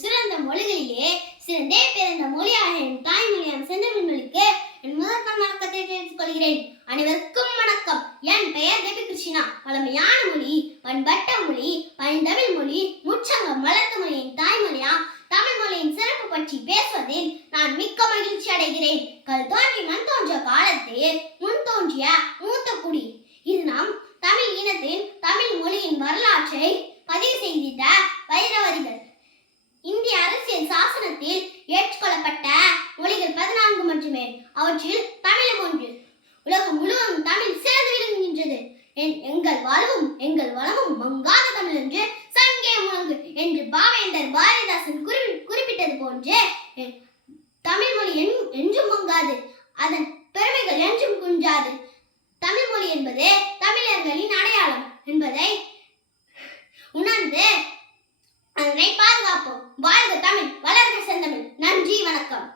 சிறந்த மொழிகளிலே சிறந்தே பிறந்த மொழியாக என் தாய்மொழியான செந்தமிழ் மொழிக்கு என் முதற்கண் வணக்கத்தை தெரிவித்துக் கொள்கிறேன். அனைவருக்கும் வணக்கம். என் பெயர் தேவி கிருஷ்ணா. பழமையான மொழி, பண்பட்ட மொழி, பழந்தமிழ் மொழி, முச்சங்கம் வளர்த்த மொழியின் தாய்மொழியா தமிழ் மொழியின் சிறப்பு பற்றி பேசுவதில் நான் மிக்க மகிழ்ச்சி அடைகிறேன். கல் தோன்றி மண் தோன்ற காலத்தில் முன் தோன்றிய மூத்த குடி இது நம் தமிழ் இனத்தின் தமிழ் மொழியின் வரலாற்றை பதிவு செய்திட்ட வைரவரிகள். இந்திய அரசியல் சாசனத்தில் ஏற்றுக்கொள்ளப்பட்ட மொழிகள் 14 மட்டுமே. அவற்றில் தமிழும் ஒன்று. உலகம் முழுவதும் தமிழ் சிறந்து விளங்குகின்றது. எங்கள் வளமும் மங்காத தமிழ் என்று சங்கே முழங்கு என்று பாவேந்தர் பாரதிதாசன் குறிப்பிட்டது போன்று தமிழ் மொழி என்றும் மங்காது, அதன் பெருமைகள் என்றும் குன்றாது. தமிழ் மொழி என்பது தமிழர்களின் அடையாளம் என்பதை உணர்ந்து அதனை பாதுகாப்போம். வாழ்க தமிழ், வளர்க செந்தமிழ். நன்றி, வணக்கம்.